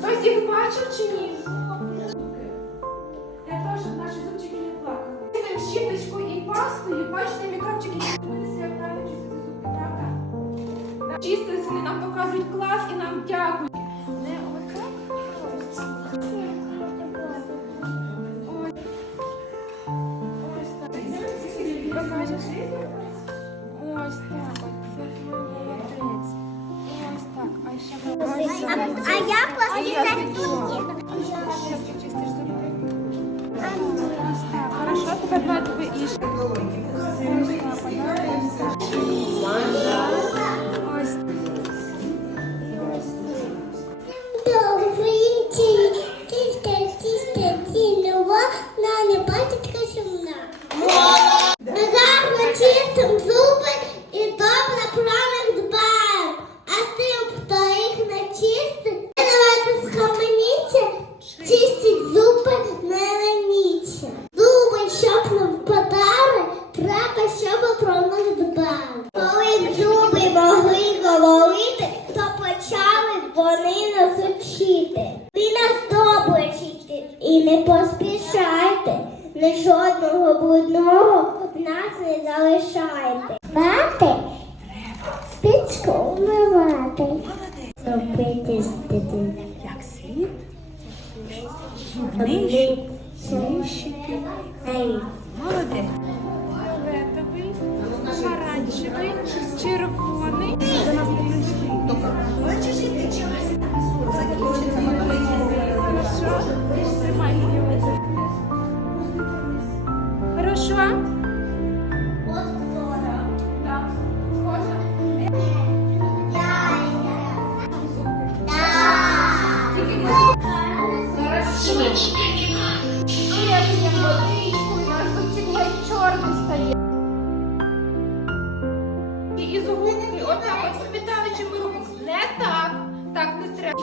Хтось їх нам показують клас і нам дякують. Ось так, молодець. Ось так, а ще ось так. А я после зуби? Ось так, хорошо, тепер два тебе іще. І не поспішайте. Не жодного брудного в нас не залишайте. Бати, спичку вмивати. Робити з дитини. Як? Зубний. Ей. Молодець. Фіолетовий, помаранчевий, червоний. Водичку, наш зубчик геть чорний стає. І із губки, от запитали, чи ми. Не так. Так не треба.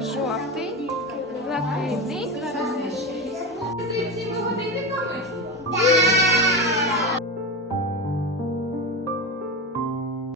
Жовтий, блакитний,